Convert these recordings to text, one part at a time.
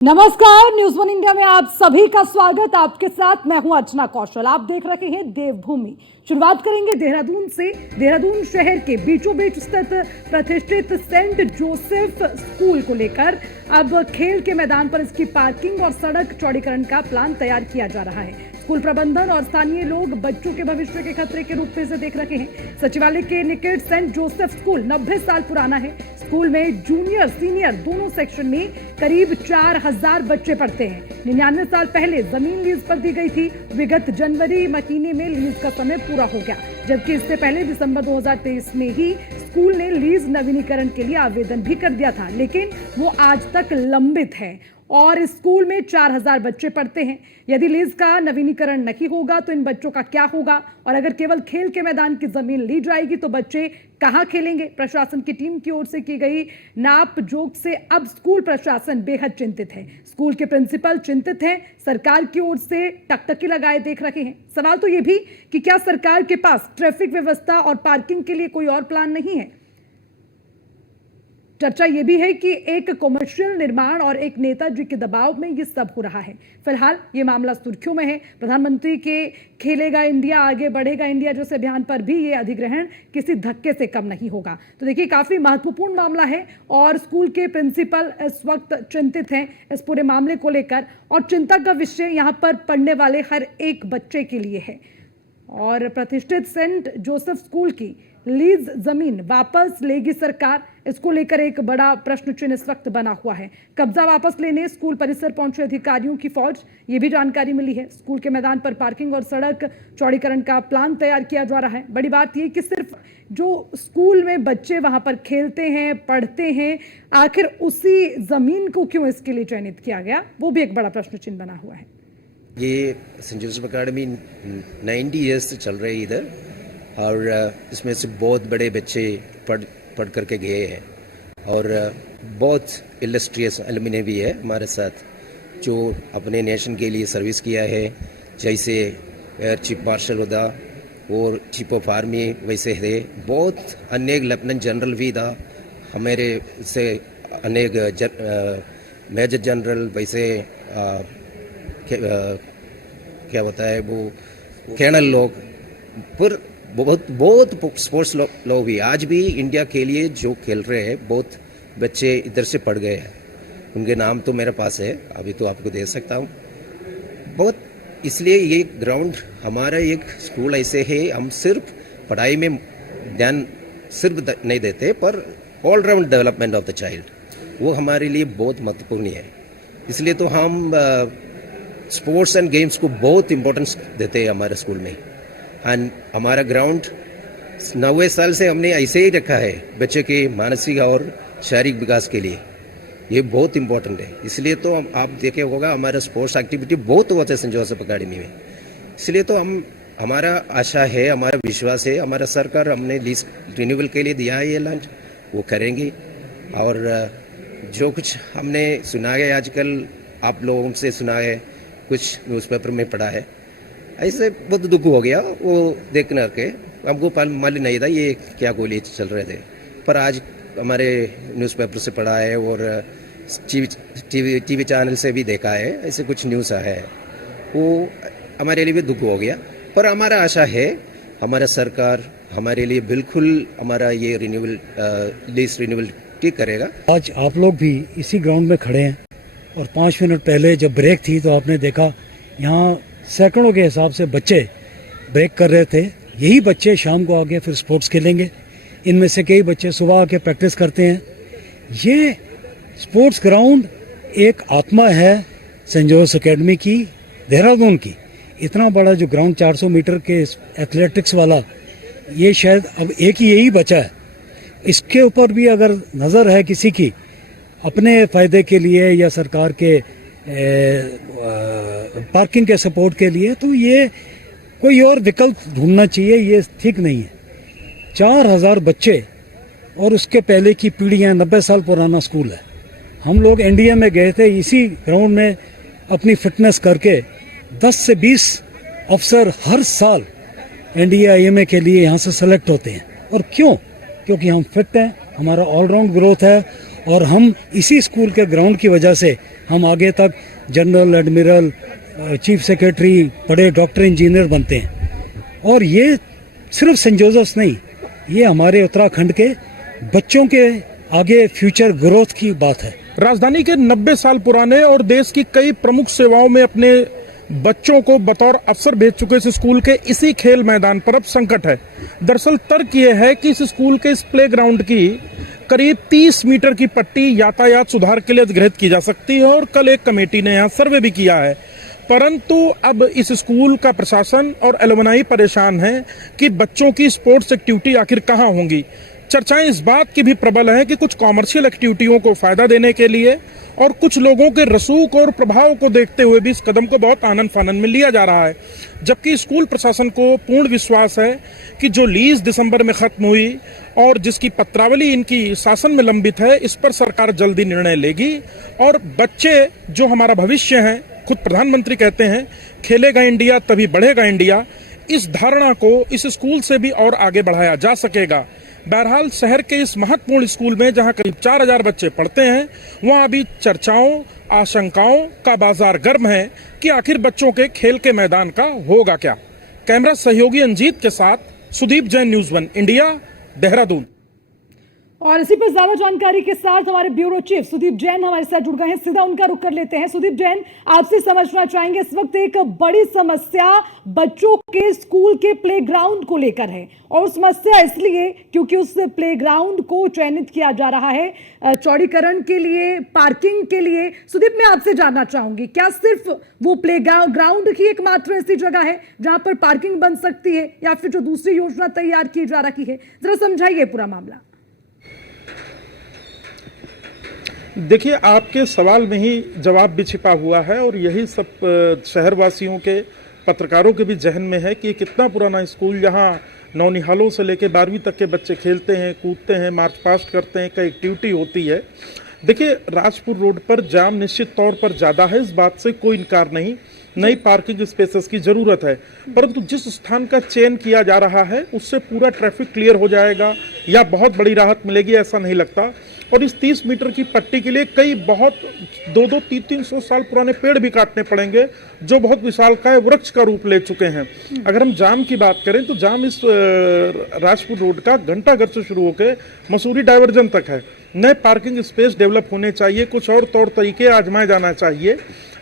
नमस्कार, news one India में आप सभी का स्वागत। आपके साथ मैं हूं अर्चना कौशल। आप देख रहे हैं देवभूमि। शुरुआत करेंगे देहरादून से। देहरादून शहर के बीचों बीच स्थित प्रतिष्ठित सेंट जोसेफ स्कूल को लेकर अब खेल के मैदान पर इसकी पार्किंग और सड़क चौड़ीकरण का प्लान तैयार किया जा रहा है। स्कूल प्रबंधन और स्थानीय लोग बच्चों के भविष्य के खतरे के रूप में इसे देख रहे हैं। सचिवालय के निकट सेंट जोसेफ स्कूल 90 साल पुराना है। स्कूल में जूनियर सीनियर दोनों सेक्शन में करीब 4000 बच्चे पढ़ते हैं। 99 साल पहले जमीन लीज पर दी गई थी। विगत जनवरी महीने में लीज का समय पूरा हो गया, जबकि इससे पहले दिसंबर 2023 में ही स्कूल ने लीज नवीनीकरण के लिए आवेदन भी कर दिया था, लेकिन वो आज तक लंबित है और स्कूल में 4000 बच्चे पढ़ते हैं। यदि लीज का नवीनीकरण नहीं होगा तो इन बच्चों का क्या होगा, और अगर केवल खेल के मैदान की जमीन ली जाएगी तो बच्चे कहां खेलेंगे? प्रशासन की टीम की ओर से की गई नाप जोख से अब स्कूल प्रशासन बेहद चिंतित है। स्कूल के प्रिंसिपल चिंतित हैं। सरकार की ओर से टकटकी लगाए देख रहे हैं। सवाल तो ये भी कि क्या सरकार के पास ट्रैफिक व्यवस्था और पार्किंग के लिए कोई और प्लान नहीं है? चर्चा यह भी है कि एक कॉमर्शियल निर्माण और एक नेताजी के दबाव में ये सब हो रहा है। फिलहाल ये मामला सुर्खियों में है। प्रधानमंत्री के खेलेगा इंडिया आगे बढ़ेगा इंडिया जैसे अभियान पर भी ये अधिग्रहण किसी धक्के से कम नहीं होगा। तो देखिए, काफी महत्वपूर्ण मामला है और स्कूल के प्रिंसिपल इस वक्त चिंतित हैं इस पूरे मामले को लेकर, और चिंता का विषय यहाँ पर पढ़ने वाले हर एक बच्चे के लिए है। और प्रतिष्ठित सेंट जोसेफ स्कूल की लीज जमीन वापस लेगी सरकार, इसको लेकर एक बड़ा प्रश्न चिन्ह इस वक्त बना हुआ है। कब्जा वापस लेने स्कूल परिसर पहुंचे अधिकारियों की फौज, ये भी जानकारी मिली है। स्कूल के मैदान पर पार्किंग और सड़क चौड़ीकरण का प्लान तैयार किया जा रहा है। बड़ी बात यह कि सिर्फ जो स्कूल में बच्चे वहां पर खेलते हैं, पढ़ते हैं, आखिर उसी जमीन को क्यों इसके लिए चयनित किया गया, वो भी एक बड़ा प्रश्न चिन्ह बना हुआ है। ये सेंट जोसेफ अकेडमी 90 ईयर्स से चल रही है इधर, और इसमें से बहुत बड़े बच्चे पढ़ करके गए हैं, और बहुत इलस्ट्रियस एलुमनी भी है हमारे साथ जो अपने नेशन के लिए सर्विस किया है। जैसे एयर चीफ मार्शल होता और चीफ ऑफ आर्मी वैसे है, बहुत अनेक लेफ्टिनेंट जनरल भी था हमारे से, अनेक मेजर जनरल वैसे क्या होता है वो कर्नल लोग, पर बहुत स्पोर्ट्स लोग भी आज भी इंडिया के लिए जो खेल रहे हैं। बहुत बच्चे इधर से पढ़ गए हैं, उनके नाम तो मेरे पास है, अभी तो आपको दे सकता हूँ बहुत। इसलिए ये ग्राउंड हमारा एक स्कूल ऐसे है, हम सिर्फ पढ़ाई में ध्यान सिर्फ नहीं देते, पर all round development of the child वो हमारे लिए बहुत महत्वपूर्ण है। इसलिए तो हम स्पोर्ट्स एंड गेम्स को बहुत इम्पोर्टेंस देते हैं हमारे स्कूल में। एंड हमारा ग्राउंड 90 साल से हमने ऐसे ही रखा है बच्चे के मानसिक और शारीरिक विकास के लिए, ये बहुत इम्पोर्टेंट है। इसलिए तो आप देखे होगा हमारा स्पोर्ट्स एक्टिविटी बहुत होता है सेंट जोसेफ अकेडमी में। इसलिए तो हमारा आशा है, हमारा विश्वास है, हमारा सरकार हमने लीज रिन्यूअल के लिए दिया है ये लैंड, वो करेंगे। और जो कुछ हमने सुना है आजकल, आप लोगों से सुना है, कुछ न्यूज़पेपर में पढ़ा है, ऐसे बहुत दुख हो गया वो देखने के। हमको मालूम नहीं था ये क्या गोली चल रहे थे, पर आज हमारे न्यूज़पेपर से पढ़ा है और टीवी चैनल से भी देखा है, ऐसे कुछ न्यूज़ आया है, वो हमारे लिए भी दुख हो गया। पर हमारा आशा है हमारा सरकार हमारे लिए बिल्कुल हमारा ये रिन्यूअल लीज रिन्यूअल ठीक करेगा। आज आप लोग भी इसी ग्राउंड में खड़े हैं और 5 मिनट पहले जब ब्रेक थी तो आपने देखा यहाँ सैकड़ों के हिसाब से बच्चे ब्रेक कर रहे थे। यही बच्चे शाम को आके फिर स्पोर्ट्स खेलेंगे। इनमें से कई बच्चे सुबह आके प्रैक्टिस करते हैं। ये स्पोर्ट्स ग्राउंड एक आत्मा है सेंट जोसेफ अकेडमी की, देहरादून की। इतना बड़ा जो ग्राउंड 400 मीटर के एथलेटिक्स वाला, ये शायद अब एक ही यही बचा है। इसके ऊपर भी अगर नज़र है किसी की अपने फ़ायदे के लिए या सरकार के पार्किंग के सपोर्ट के लिए, तो ये कोई और विकल्प ढूंढना चाहिए, ये ठीक नहीं है। 4000 बच्चे और उसके पहले की पीढ़ियाँ, 90 साल पुराना स्कूल है। हम लोग एनडीए में गए थे, इसी ग्राउंड में अपनी फिटनेस करके 10 से 20 अफसर हर साल एनडीए आईएमए के लिए यहाँ से सेलेक्ट होते हैं। और क्यों? क्योंकि हम फिट हैं, हमारा ऑलराउंड ग्रोथ है और हम इसी स्कूल के ग्राउंड की वजह से हम आगे तक जनरल, एडमिरल, चीफ सेक्रेटरी, बड़े डॉक्टर, इंजीनियर बनते हैं। और ये सिर्फ सेंट जोसेफ्स नहीं, ये हमारे उत्तराखंड के बच्चों के आगे फ्यूचर ग्रोथ की बात है। राजधानी के 90 साल पुराने और देश की कई प्रमुख सेवाओं में अपने बच्चों को बतौर अफसर भेज चुके इस स्कूल के इसी खेल मैदान पर अब संकट है। दरअसल तर्क ये है कि इस स्कूल के इस प्लेग्राउंड की करीब 30 मीटर की पट्टी यातायात सुधार के लिए अधिग्रहित की जा सकती है और कल एक कमेटी ने यहाँ सर्वे भी किया है। परंतु अब इस स्कूल का प्रशासन और एलुमनाई परेशान है कि बच्चों की स्पोर्ट्स एक्टिविटी आखिर कहाँ होंगी। चर्चाएं इस बात की भी प्रबल हैं कि कुछ कॉमर्शियल एक्टिविटियों को फायदा देने के लिए और कुछ लोगों के रसूख और प्रभाव को देखते हुए भी इस कदम को बहुत आनंद फानंद में लिया जा रहा है। जबकि स्कूल प्रशासन को पूर्ण विश्वास है कि जो लीज दिसंबर में खत्म हुई और जिसकी पत्रावली इनकी शासन में लंबित है, इस पर सरकार जल्दी निर्णय लेगी और बच्चे जो हमारा भविष्य है, खुद प्रधानमंत्री कहते हैं खेलेगा इंडिया तभी बढ़ेगा इंडिया, इस धारणा को इस स्कूल से भी और आगे बढ़ाया जा सकेगा। बहरहाल शहर के इस महत्वपूर्ण स्कूल में जहां करीब 4000 बच्चे पढ़ते हैं, वहां अभी चर्चाओं, आशंकाओं का बाजार गर्म है कि आखिर बच्चों के खेल के मैदान का होगा क्या। कैमरा सहयोगी अंजीत के साथ सुदीप जैन, न्यूज़ 1 इंडिया, देहरादून। और इसी पर ज्यादा जानकारी के साथ हमारे ब्यूरो चीफ सुदीप जैन हमारे साथ जुड़ गए हैं। सीधा उनका रुख कर लेते हैं। सुदीप जैन, आपसे समझना चाहेंगे, इस वक्त एक बड़ी समस्या बच्चों के स्कूल के प्लेग्राउंड को लेकर है और समस्या इसलिए क्योंकि उस प्लेग्राउंड को चयनित किया जा रहा है चौड़ीकरण के लिए, पार्किंग के लिए। सुदीप, मैं आपसे जानना चाहूंगी, क्या सिर्फ वो प्लेग्राउंड ही एकमात्र ऐसी जगह है जहां पर पार्किंग बन सकती है या फिर जो दूसरी योजना तैयार की जा रही है? जरा समझाइए पूरा मामला। देखिए, आपके सवाल में ही जवाब भी छिपा हुआ है और यही सब शहरवासियों के, पत्रकारों के भी जहन में है कि ये कितना पुराना स्कूल, जहाँ नौनिहालों से लेकर 12वीं तक के बच्चे खेलते हैं, कूदते हैं, मार्च पास्ट करते हैं, कई एक्टिविटी होती है। देखिए, राजपुर रोड पर जाम निश्चित तौर पर ज़्यादा है, इस बात से कोई इनकार नहीं। नई पार्किंग स्पेसेस की ज़रूरत है, परंतु जिस स्थान का चयन किया जा रहा है उससे पूरा ट्रैफिक क्लियर हो जाएगा या बहुत बड़ी राहत मिलेगी, ऐसा नहीं लगता। और इस 30 मीटर की पट्टी के लिए कई बहुत 200, 300 साल पुराने पेड़ भी काटने पड़ेंगे जो बहुत विशालकाय वृक्ष का रूप ले चुके हैं। अगर हम जाम की बात करें तो जाम इस राजपुर रोड का घंटाघर से शुरू होकर मसूरी डाइवर्जन तक है। नए पार्किंग स्पेस डेवलप होने चाहिए, कुछ और तौर तरीके आजमाए जाना चाहिए,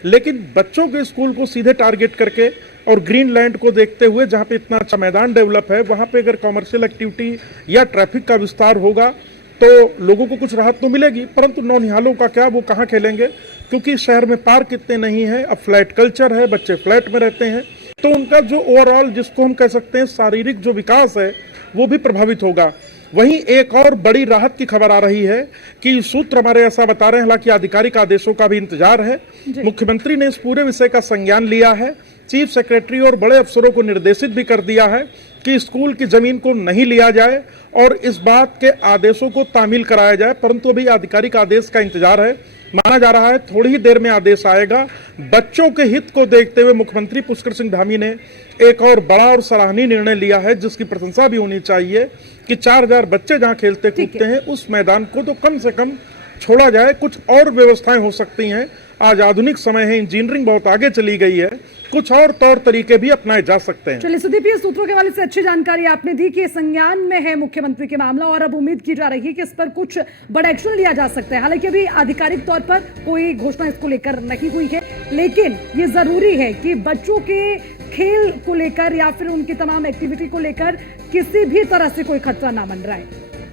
लेकिन बच्चों के स्कूल को सीधे टारगेट करके और ग्रीन लैंड को देखते हुए जहाँ पे इतना अच्छा मैदान डेवलप है, वहाँ पे अगर कॉमर्शियल एक्टिविटी या ट्रैफिक का विस्तार होगा तो लोगों को कुछ राहत तो मिलेगी, परंतु नौनिहालों का क्या, वो कहाँ खेलेंगे? क्योंकि शहर में पार्क इतने नहीं है, अब फ्लैट कल्चर है, बच्चे फ्लैट में रहते हैं, तो उनका जो ओवरऑल, जिसको हम कह सकते हैं शारीरिक जो विकास है, वो भी प्रभावित होगा। वहीं एक और बड़ी राहत की खबर आ रही है कि सूत्र हमारे ऐसा बता रहे हैं, हालांकि आधिकारिक आदेशों का भी इंतजार है। मुख्यमंत्री ने इस पूरे विषय का संज्ञान लिया है, चीफ सेक्रेटरी और बड़े अफसरों को निर्देशित भी कर दिया है कि स्कूल की जमीन को नहीं लिया जाए और इस बात के आदेशों को तामील कराया जाए, परंतु अभी आधिकारिक आदेश का इंतजार है। माना जा रहा है थोड़ी ही देर में आदेश आएगा। बच्चों के हित को देखते हुए मुख्यमंत्री पुष्कर सिंह धामी ने एक और बड़ा और सराहनीय निर्णय लिया है, जिसकी प्रशंसा भी होनी चाहिए कि 4000 बच्चे जहां खेलते कूदते हैं उस मैदान को तो कम से कम छोड़ा जाए। कुछ और व्यवस्थाएं हो सकती हैं, आज आधुनिक समय है, इंजीनियरिंग बहुत आगे चली गई है, कुछ और तौर तरीके भी अपनाए जा सकते हैं। चलिए सुदीप, ये सूत्रों के हवाले से अच्छी जानकारी आपने दी कि संज्ञान में है मुख्यमंत्री के मामला और अब उम्मीद की जा रही है कि इस पर कुछ बड़ा एक्शन लिया जा सकता है। हालांकि अभी आधिकारिक तौर पर कोई घोषणा इसको लेकर नहीं हुई है, लेकिन ये जरूरी है कि बच्चों के खेल को लेकर या फिर उनकी तमाम एक्टिविटी को लेकर किसी भी तरह से कोई खतरा ना मंडराए।